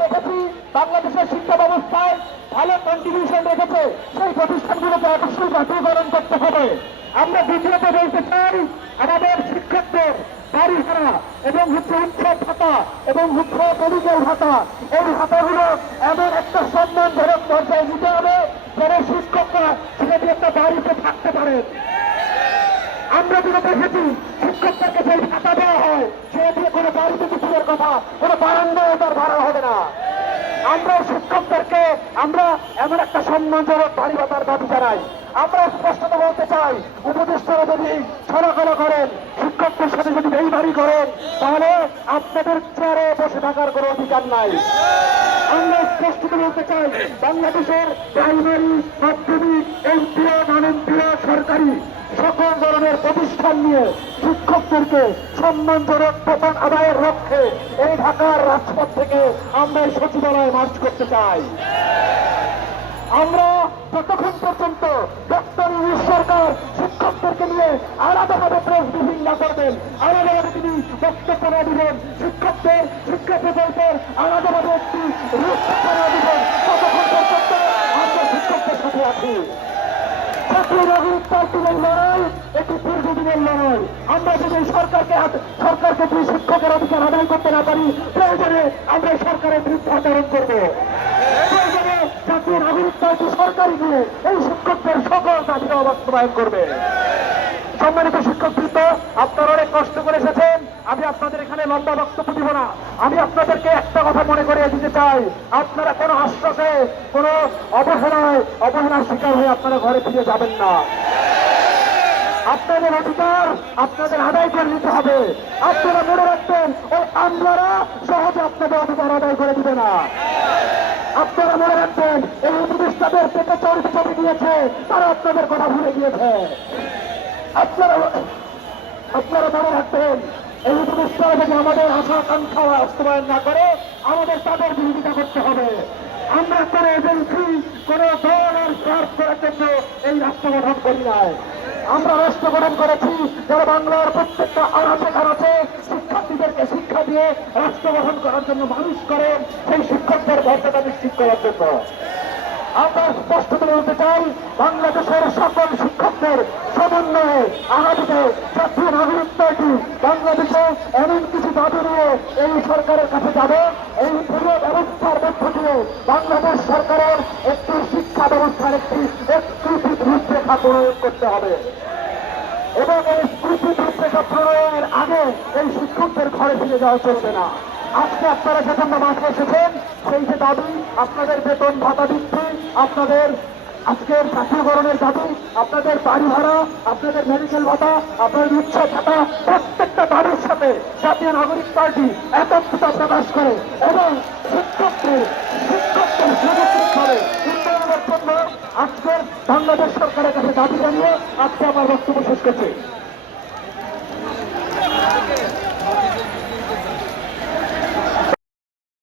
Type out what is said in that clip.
দেখেছি, বাংলাদেশের শিক্ষা ব্যবস্থায় ভালো কন্ট্রিবিউশন রেখেছে। সেই প্রতিষ্ঠানগুলোকে অবশ্যই জাতীয়করণ করতে হবে। আমরা দ্বিতীয়ত বলতে চাই, আমাদের শিক্ষকদের বাড়ি ভাড়া এবং হচ্ছে উচ্চ ভাতা এবং উচ্চ মেডিকেল ভাতা, এই ভাতাগুলো এমন একটা সম্মানজনক পর্যায়ে নিতে হবে যেন শিক্ষকরা ছেলেটি একটা বাড়িতে থাকতে পারেন। আমরা যেটা দেখেছি, শিক্ষকদেরকে সেই ভাতা কথা, কোনো বারান্দায় তার ভাড়া হবে না। আমরা শিক্ষকদেরকে, আমরা এমন একটা সম্মানজনক বাড়ি দাবি জানাই। আমরা স্পষ্টত বলতে চাই, উপদেষ্টারা যদি ছড়াখড়া করেন, শিক্ষকদের সাথে যদি এই বাড়ি করেন, তাহলে আপনাদের চেয়ারে বসে থাকার কোনো অধিকার নাই। আমরা স্পষ্টত বলতে চাই, বাংলাদেশের প্রাইমারি মাধ্যমিক এমপিও মানবীয় সরকারি সকল ধরনের প্রতিষ্ঠান নিয়ে শিক্ষকদেরকে সম্মানজনক বেতন আদায়ের লক্ষ্যে এই ঢাকার রাজপথ থেকে আমরা সচিবালয়ে মার্চ করতে চাই। আমরা যতক্ষণ পর্যন্ত ডক্টর ইউনুস সরকার শিক্ষকদেরকে নিয়ে আলাদাভাবে প্রেস ব্রিফিং না করবেন। আলাদাভাবে তিনি বক্তব্য না দিবেন। শিক্ষকদের, শিক্ষা প্রকল্পের আলাদাভাবে একটি রূপরেখা না দিবেন। ততক্ষণ পর্যন্ত আমরা শিক্ষকদের সাথে আছি। জাতীয় নাগরিক পার্টির লড়াই, এটি দীর্ঘদিনের লড়াই। আমরা যদি সরকারকে সরকারকে দুই শিক্ষকের অধিকার আদায় করতে না পারি, প্রয়োজনে আমরা সরকারের বিরুদ্ধে আচরণ করব। প্রয়োজনে জাতীয় নাগরিক পার্টি সরকারি দিয়ে এই শিক্ষকদের সকল দাবিটা বাস্তবায়ন করবে। সম্মানিত শিক্ষকবৃন্দ আপনারা অনেক কষ্ট করে এসেছেন। আমি আপনাদের এখানে লম্বা বক্তব্য দিব না। আমি আপনাদেরকে একটা কথা মনে করিয়ে দিতে চাই। আপনারা কোনো আশ্বাসে, কোনো অবহেলায়, অবহেলার শিকার হয়ে আপনারা ঘরে ফিরে যাবেন না। আপনাদের অধিকার আপনাদের আদায় করে নিতে হবে। আপনারা মনে রাখবেন, ওই আমলারা সহজে আপনাদের অধিকার আদায় করে দিবে না। আপনারা মনে রাখবেন, এই উপদেষ্টাদের পেটে চর্বি চর্বি দিয়েছে তারা আপনাদের কথা ভুলে গিয়েছে। আপনারা আপনারা মনে রাখবেন, এই উপদেষ্টারা যদি আমাদের আশা আকাঙ্ক্ষা বাস্তবায়ন না করে, আমাদের তাদের বিরোধিতা করতে হবে। আমরা কোন এজেন্সি কোন ধরনের স্বার্থ করার জন্য এই রাষ্ট্র গঠন করি নাই। আমরা রাষ্ট্র গঠন করেছি, যারা বাংলার প্রত্যেকটা আনাচে কানাচে শিক্ষার্থীদেরকে শিক্ষা দিয়ে রাষ্ট্র গঠন করার জন্য মানুষ করে, সেই শিক্ষকদের মর্যাদা নিশ্চিত করার জন্য। আমরা স্পষ্ট করে বলতে চাই, বাংলাদেশের সকল শিক্ষকদের সমন্বয়ে আগামীতে জাতীয় নাগরিক পার্টি বাংলাদেশে এমন কিছু দাবি নিয়ে এই সরকারের কাছে যাবে, এই পুরো ব্যবস্থার মধ্য দিয়ে বাংলাদেশ সরকারের একটি শিক্ষা ব্যবস্থার একটি রূপরেখা প্রণয়ন করতে হবে। এবং এই স্মৃতি রূপরেখা প্রণয়নের আগে এই শিক্ষকদের ঘরে ফিরে যাওয়া চলবে না। আজকে আপনারা যে জন্য মাঠে এসেছেন, সেই যে দাবি, আপনাদের বেতন ভাতা বৃদ্ধি, আপনাদের আজকের জাতীয়করণের দাবি, আপনাদের বাড়ি ভাড়া, আপনাদের মেডিকেল ভাতা, আপনাদের উৎসব ভাতা, প্রত্যেকটা দাবির সাথে জাতীয় নাগরিক পার্টি একত্রতা প্রকাশ করে এবং শিক্ষকদের শিক্ষকদের সামগ্রিকভাবে উন্নয়নের জন্য আজকের বাংলাদেশ সরকারের কাছে দাবি জানিয়ে আজকে আমার বক্তব্য শেষ করছি।